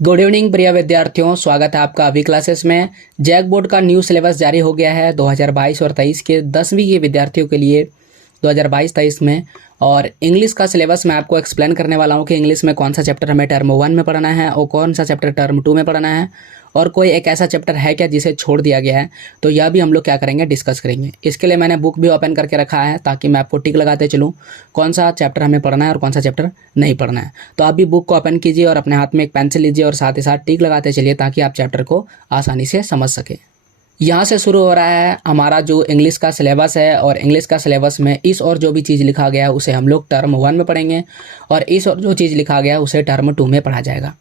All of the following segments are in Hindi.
गुड इवनिंग प्रिय विद्यार्थियों, स्वागत है आपका अभी क्लासेस में। जैक बोर्ड का न्यू सिलेबस जारी हो गया है 2022 और 23 के 10वीं के विद्यार्थियों के लिए 2022-23 में। और इंग्लिश का सिलेबस मैं आपको एक्सप्लेन करने वाला हूं कि इंग्लिश में कौन सा चैप्टर हमें टर्म 1 में पढ़ना है और कौन सा चैप्टर टर्म 2 में पढ़ना है, और कोई एक ऐसा चैप्टर है क्या जिसे छोड़ दिया गया है। तो यह भी हम लोग क्या करेंगे, डिस्कस करेंगे। इसके लिए मैंने बुक भी ओपन करके रखा है ताकि मैं आपको टिक लगाते चलूँ कौन सा चैप्टर हमें पढ़ना है और कौन सा चैप्टर नहीं पढ़ना है। तो आप भी बुक को ओपन कीजिए और अपने हाथ में एक पेंसिल लीजिए और साथ ही साथ टिक लगाते चलिए ताकि आप चैप्टर को आसानी से समझ सकें। यहाँ से शुरू हो रहा है हमारा जो इंग्लिश का सिलेबस है, और इंग्लिश का सिलेबस में इस और जो भी चीज़ लिखा गया है उसे हम लोग टर्म 1 में पढ़ेंगे, और इस और जो चीज़ लिखा गया है उसे टर्म 2 में पढ़ा जाएगा।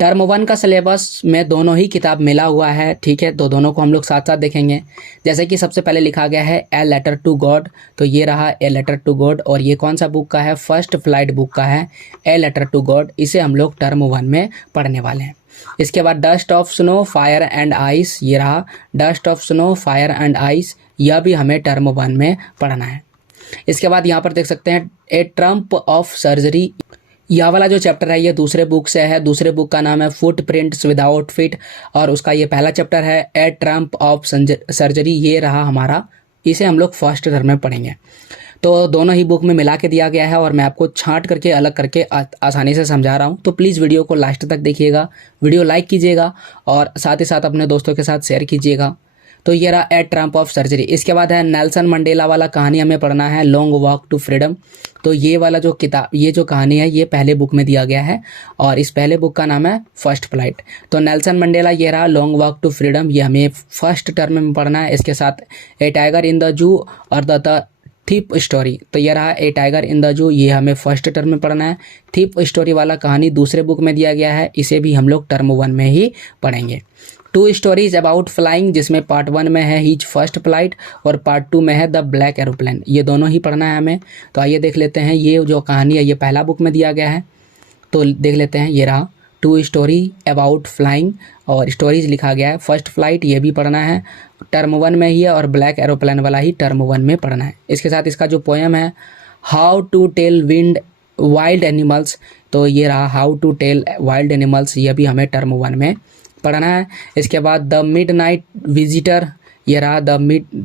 टर्म 1 का सिलेबस में दोनों ही किताब मिला हुआ है, ठीक है। तो दोनों को हम लोग साथ साथ देखेंगे। जैसे कि सबसे पहले लिखा गया है ए लेटर टू गॉड, तो ये रहा ए लेटर टू गॉड, और ये कौन सा बुक का है, फर्स्ट फ्लाइट बुक का है ए लेटर टू गॉड। इसे हम लोग टर्म 1 में पढ़ने वाले हैं। इसके बाद dust of snow fire and ice, ये रहा dust of snow fire and ice, यह भी हमें टर्म 1 में पढ़ना है। इसके बाद यहाँ पर देख सकते हैं ए ट्रम्प ऑफ सर्जरी, यह वाला जो चैप्टर है ये दूसरे बुक से है। दूसरे बुक का नाम है फुटप्रिंट्स विदाउट फीट, और उसका ये पहला चैप्टर है ए ट्रम्प ऑफ सर्जरी, ये रहा हमारा। इसे हम लोग फर्स्ट टर्म में पढ़ेंगे। तो दोनों ही बुक में मिला के दिया गया है और मैं आपको छांट करके अलग करके आसानी से समझा रहा हूँ। तो प्लीज़ वीडियो को लास्ट तक देखिएगा, वीडियो लाइक कीजिएगा और साथ ही साथ अपने दोस्तों के साथ शेयर कीजिएगा। तो ये रहा ए ट्रम्प ऑफ सर्जरी। इसके बाद है नेल्सन मंडेला वाला कहानी हमें पढ़ना है, लॉन्ग वॉक टू फ्रीडम। तो ये वाला जो किताब, ये जो कहानी है ये पहले बुक में दिया गया है, और इस पहले बुक का नाम है फर्स्ट फ्लाइट। तो नेल्सन मंडेला ये रहा लॉन्ग वॉक टू फ्रीडम, ये हमें फर्स्ट टर्म में पढ़ना है। इसके साथ ए टाइगर इन द जू और द थीप स्टोरी, तो ये रहा ए टाइगर इन द जू, ये हमें फर्स्ट टर्म में पढ़ना है। थीप स्टोरी वाला कहानी दूसरे बुक में दिया गया है, इसे भी हम लोग टर्म 1 में ही पढ़ेंगे। 2 स्टोरीज अबाउट फ्लाइंग, जिसमें पार्ट 1 में है हीज फर्स्ट फ्लाइट और पार्ट 2 में है द ब्लैक एरोप्लेन, ये दोनों ही पढ़ना है हमें। तो आइए देख लेते हैं, ये जो कहानी है ये पहला बुक में दिया गया है, तो देख लेते हैं। ये रहा 2 स्टोरी अबाउट फ्लाइंग, और स्टोरीज लिखा गया है फर्स्ट फ्लाइट, ये भी पढ़ना है टर्म 1 में ही है, और ब्लैक एरोप्लेन वाला ही टर्म 1 में पढ़ना है। इसके साथ इसका जो पोएम है how to tell wind wild animals, तो ये रहा how to tell wild animals, ये भी हमें टर्म 1 में पढ़ना है। इसके बाद द मिडनाइट विजिटर, ये रहा द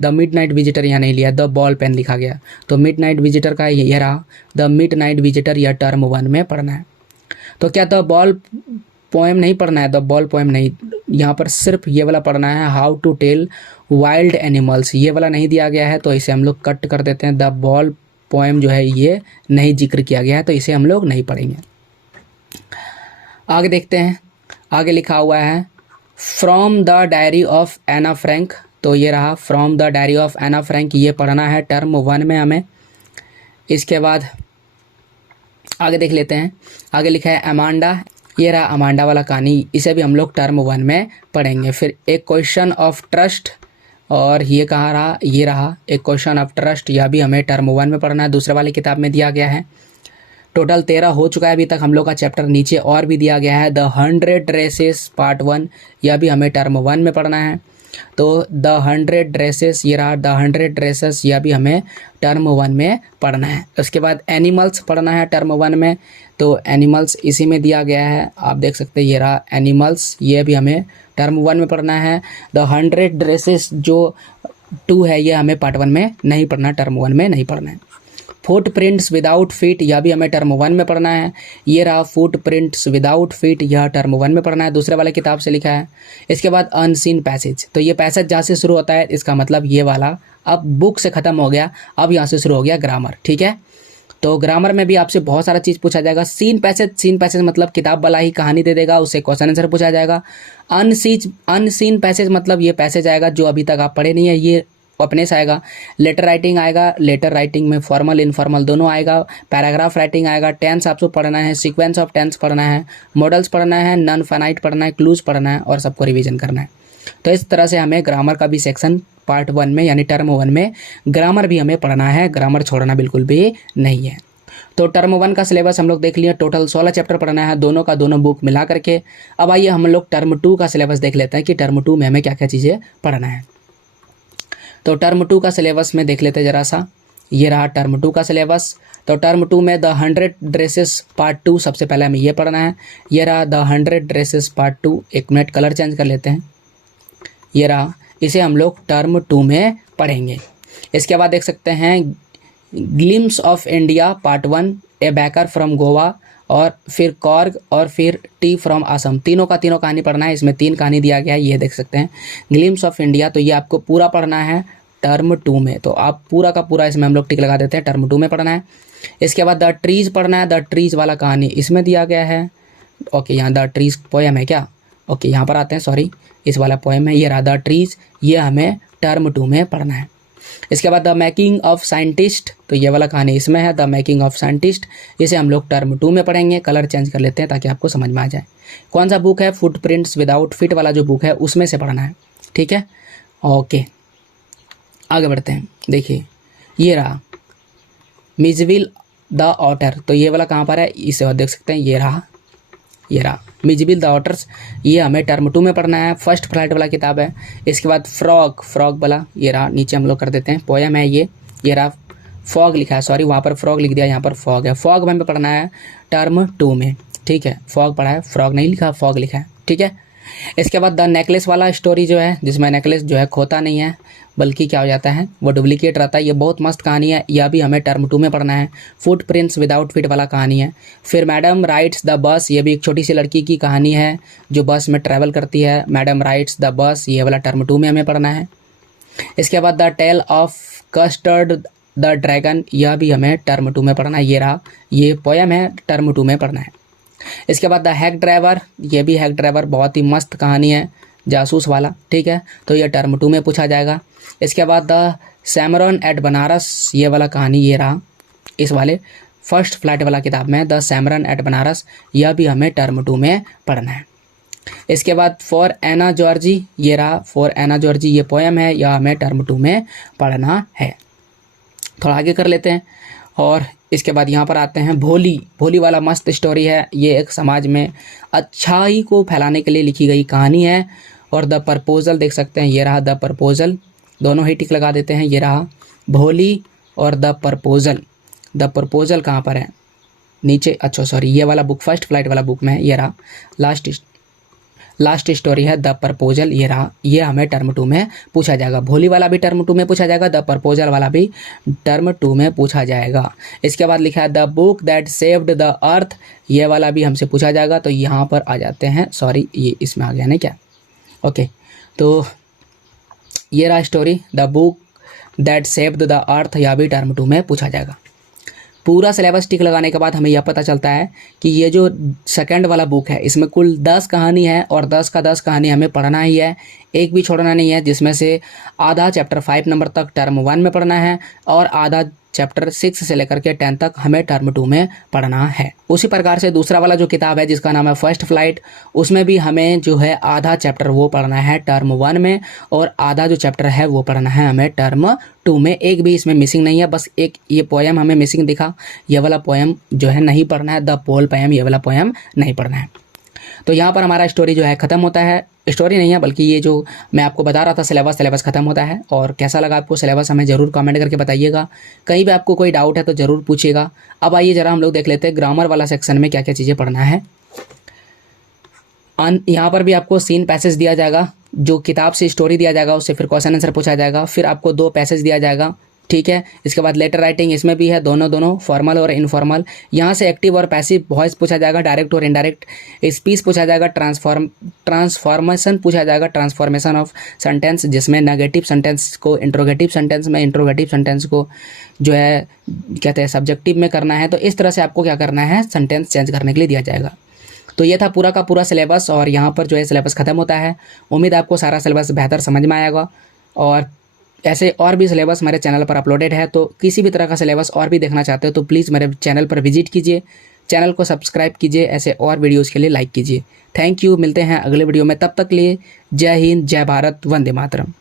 मिडनाइट विजिटर, यहाँ नहीं लिया, द बॉल पेन लिखा गया, तो मिडनाइट विजिटर का ये रहा द मिडनाइट विजिटर, यह टर्म 1 में पढ़ना है। तो क्या द बॉल पोएम नहीं पढ़ना है, द बॉल पोएम नहीं, यहाँ पर सिर्फ ये वाला पढ़ना है how to tell wild animals, ये वाला नहीं दिया गया है, तो इसे हम लोग कट कर देते हैं। द बॉल पोएम जो है ये नहीं जिक्र किया गया है, तो इसे हम लोग नहीं पढ़ेंगे। आगे देखते हैं, आगे लिखा हुआ है from the diary of Anne Frank, तो ये रहा from the diary of Anne Frank, ये पढ़ना है टर्म 1 में हमें। इसके बाद आगे देख लेते हैं, आगे लिखा है अमांडा, ये रहा अमांडा वाला कहानी, इसे भी हम लोग टर्म 1 में पढ़ेंगे। फिर एक क्वेश्चन ऑफ ट्रस्ट, और ये कहाँ रहा, ये रहा एक क्वेश्चन ऑफ ट्रस्ट, यह भी हमें टर्म 1 में पढ़ना है, दूसरे वाली किताब में दिया गया है। टोटल 13 हो चुका है अभी तक हम लोग का चैप्टर, नीचे और भी दिया गया है द 100 ड्रेसेस पार्ट 1, यह भी हमें टर्म 1 में पढ़ना है। तो द 100 ड्रेसेस, ये रहा द 100 ड्रेसेस, यह भी हमें टर्म 1 में पढ़ना है। उसके बाद एनिमल्स पढ़ना है टर्म 1 में, तो एनिमल्स इसी में दिया गया है, आप देख सकते हैं, ये रहा एनिमल्स, ये भी हमें टर्म 1 में पढ़ना है। द 100 ड्रेसेस जो 2 है ये हमें पार्ट 1 में नहीं पढ़ना, टर्म 1 में नहीं पढ़ना है। फुटप्रिंट्स विदाउट फीट, यह भी हमें टर्म 1 में पढ़ना है। ये रहा फुटप्रिंट्स विदाउट फीट, यह टर्म 1 में पढ़ना है, दूसरे वाले किताब से लिखा है। इसके बाद अनसीन पैसेज, तो ये पैसेज जहाँ से शुरू होता है इसका मतलब ये वाला अब बुक से ख़त्म हो गया, अब यहाँ से शुरू हो गया ग्रामर, ठीक है। तो ग्रामर में भी आपसे बहुत सारा चीज़ पूछा जाएगा। सीन पैसेज मतलब किताब वाला ही कहानी दे देगा, उससे क्वेश्चन आंसर पूछा जाएगा। अनसीन पैसेज मतलब ये पैसेज आएगा जो अभी तक आप पढ़े नहीं है, ये अपने से आएगा। लेटर राइटिंग आएगा, लेटर राइटिंग में फॉर्मल इनफॉर्मल दोनों आएगा। पैराग्राफ राइटिंग आएगा, टेंस आपको पढ़ना है, सीक्वेंस ऑफ टेंस पढ़ना है, मॉडल्स पढ़ना है, नॉन फाइनाइट पढ़ना है, क्लूज पढ़ना है, और सबको रिवीजन करना है। तो इस तरह से हमें ग्रामर का भी सेक्शन पार्ट 1 में यानी टर्म 1 में ग्रामर भी हमें पढ़ना है, ग्रामर छोड़ना बिल्कुल भी नहीं है। तो टर्म 1 का सिलेबस हम लोग देख लिया, टोटल 16 चैप्टर पढ़ना है, दोनों का दोनों बुक मिला करके। अब आइए हम लोग टर्म 2 का सिलेबस देख लेते हैं कि टर्म 2 में हमें क्या क्या चीज़ें पढ़ना है। तो टर्म 2 का सिलेबस में देख लेते हैं ज़रा सा, ये रहा टर्म 2 का सिलेबस। तो टर्म 2 में द 100 ड्रेसेस पार्ट 2 सबसे पहले हमें ये पढ़ना है। ये रहा द 100 ड्रेसेस पार्ट 2। एक मिनट कलर चेंज कर लेते हैं। ये रहा, इसे हम लोग टर्म 2 में पढ़ेंगे। इसके बाद देख सकते हैं glimpses of India part 1, a baker from Goa, और फिर कॉर्ग, और फिर टी फ्रॉम असम। तीनों का तीनों कहानी पढ़ना है। इसमें 3 कहानी दिया गया है, ये देख सकते हैं। ग्लिम्स ऑफ इंडिया, तो ये आपको पूरा पढ़ना है टर्म 2 में, तो आप पूरा का पूरा इसमें हम लोग टिक लगा देते हैं, टर्म 2 में पढ़ना है। इसके बाद द ट्रीज पढ़ना है। द ट्रीज वाला कहानी इसमें दिया गया है। ओके, यहाँ द ट्रीज पोएम है क्या? ओके, यहाँ पर आते हैं, सॉरी, इस वाला पोएम है। ये रहा द ट्रीज, ये हमें टर्म 2 में पढ़ना है। इसके बाद द मेकिंग ऑफ साइंटिस्ट, तो ये वाला कहानी इसमें है, द मेकिंग ऑफ साइंटिस्ट। इसे हम लोग टर्म 2 में पढ़ेंगे। कलर चेंज कर लेते हैं ताकि आपको समझ में आ जाए। कौन सा बुक है? फुटप्रिंट्स विदाउट फीट वाला जो बुक है उसमें से पढ़ना है, ठीक है। ओके, आगे बढ़ते हैं। देखिए, ये रहा मिजविल द ऑटर, तो ये वाला कहाँ पर है? इसे देख सकते हैं, ये रहा मिजविल द ऑटर्स, ये हमें टर्म 2 में पढ़ना है। फर्स्ट फ्लाइट वाला किताब है। इसके बाद फ्रॉग वाला, ये रहा, नीचे हम लोग कर देते हैं, पोएम है ये रहा। फॉग लिखा है, सॉरी वहाँ पर फ्रॉग लिख दिया, यहाँ पर फॉग है। फॉग हमें पढ़ना है टर्म 2 में, ठीक है। फॉग पढ़ा है, फ्रॉग नहीं लिखा, फॉग लिखा है, ठीक है। इसके बाद द नेकलेस वाला स्टोरी जो है, जिसमें नेकलेस जो है खोता नहीं है बल्कि क्या हो जाता है, वो डुप्लीकेट रहता है। ये बहुत मस्त कहानी है, यह भी हमें टर्म 2 में पढ़ना है। फुट प्रिंट्स विदाउट फीट वाला कहानी है। फिर मैडम राइड्स द बस, ये भी एक छोटी सी लड़की की कहानी है जो बस में ट्रैवल करती है। मैडम राइड्स द बस, ये वाला टर्म 2 में हमें पढ़ना है। इसके बाद the tale of custard the dragon, यह भी हमें टर्म 2 में पढ़ना है। ये रहा, ये पोएम है, टर्म 2 में पढ़ना है। इसके बाद द हैक ड्राइवर, ये भी हैक ड्राइवर बहुत ही मस्त कहानी है, जासूस वाला, ठीक है, तो ये टर्म 2 में पूछा जाएगा। इसके बाद द सैमरन एट बनारस, ये वाला कहानी ये रहा, इस वाले फर्स्ट फ्लाइट वाला किताब में द सैमरन एट बनारस, यह भी हमें टर्म 2 में पढ़ना है। इसके बाद फॉर एना जॉर्जी, ये रहा फॉर एना जॉर्जी, ये पोएम है, यह हमें टर्म 2 में पढ़ना है। थोड़ा आगे कर लेते हैं। और इसके बाद यहाँ पर आते हैं भोली वाला मस्त स्टोरी है। ये एक समाज में अच्छाई को फैलाने के लिए लिखी गई कहानी है। और द प्रपोजल देख सकते हैं, ये रहा द प्रपोजल, दोनों ही टिक लगा देते हैं। ये रहा भोली और द प्रपोजल कहाँ पर है? नीचे, अच्छा सॉरी, ये वाला बुक फर्स्ट फ्लाइट वाला बुक में है। ये रहा लास्ट स्टोरी है द प्रपोजल, ये रहा, ये हमें टर्म 2 में पूछा जाएगा। भोली वाला भी टर्म 2 में पूछा जाएगा, द प्रपोजल वाला भी टर्म 2 में पूछा जाएगा। इसके बाद लिखा है the book that saved the earth, ये वाला भी हमसे पूछा जाएगा। तो यहाँ पर आ जाते हैं, सॉरी ये इसमें आ गया ना क्या? ओके, तो ये रहा story the book that saved the earth, यह भी टर्म 2 में पूछा जाएगा। पूरा सिलेबस टिक लगाने के बाद हमें यह पता चलता है कि ये जो सेकंड वाला बुक है इसमें कुल 10 कहानी है और 10 का 10 कहानी हमें पढ़ना ही है, एक भी छोड़ना नहीं है। जिसमें से आधा चैप्टर 5 नंबर तक टर्म 1 में पढ़ना है और आधा चैप्टर 6 से लेकर के 10 तक हमें टर्म 2 में पढ़ना है। उसी प्रकार से दूसरा वाला जो किताब है जिसका नाम है फर्स्ट फ्लाइट, उसमें भी हमें जो है आधा चैप्टर वो पढ़ना है टर्म 1 में और आधा जो चैप्टर है वो पढ़ना है हमें टर्म 2 में। एक भी इसमें मिसिंग नहीं है, बस एक ये पोएम हमें मिसिंग दिखा, ये वाला पोएम जो है नहीं पढ़ना है, द पोल पोएम, ये वाला पोएम नहीं पढ़ना है। तो यहाँ पर हमारा स्टोरी जो है ख़त्म होता है। स्टोरी नहीं है बल्कि ये जो मैं आपको बता रहा था सिलेबस ख़त्म होता है। और कैसा लगा आपको सिलेबस हमें ज़रूर कमेंट करके बताइएगा। कहीं भी आपको कोई डाउट है तो ज़रूर पूछिएगा। अब आइए ज़रा हम लोग देख लेते हैं ग्रामर वाला सेक्शन में क्या क्या चीज़ें पढ़ना है। यहाँ पर भी आपको सीन पैसेज दिया जाएगा, जो किताब से स्टोरी दिया जाएगा उससे फिर क्वेश्चन आंसर पूछा जाएगा। फिर आपको 2 पैसेज दिया जाएगा, ठीक है। इसके बाद लेटर राइटिंग, इसमें भी है दोनों फॉर्मल और इनफॉर्मल। यहाँ से एक्टिव और पैसिव वॉइस पूछा जाएगा, डायरेक्ट और इनडायरेक्ट स्पीच पूछा जाएगा, ट्रांसफॉर्मेशन पूछा जाएगा, ट्रांसफॉर्मेशन ऑफ सेंटेंस, जिसमें नेगेटिव सेंटेंस को इंट्रोगेटिव सेंटेंस में, इंट्रोगेटिव सेंटेंस को जो है कहते हैं सब्जेक्टिव में करना है। तो इस तरह से आपको क्या करना है, सेंटेंस चेंज करने के लिए दिया जाएगा। तो ये था पूरा का पूरा सिलेबस और यहाँ पर जो है सिलेबस ख़त्म होता है। उम्मीद आपको सारा सिलेबस बेहतर समझ में आएगा। और ऐसे और भी सिलेबस मेरे चैनल पर अपलोडेड है, तो किसी भी तरह का सिलेबस और भी देखना चाहते हो तो प्लीज़ मेरे चैनल पर विजिट कीजिए, चैनल को सब्सक्राइब कीजिए, ऐसे और वीडियोज़ के लिए लाइक कीजिए। थैंक यू, मिलते हैं अगले वीडियो में, तब तक लिए जय हिंद, जय भारत, वंदे मातरम।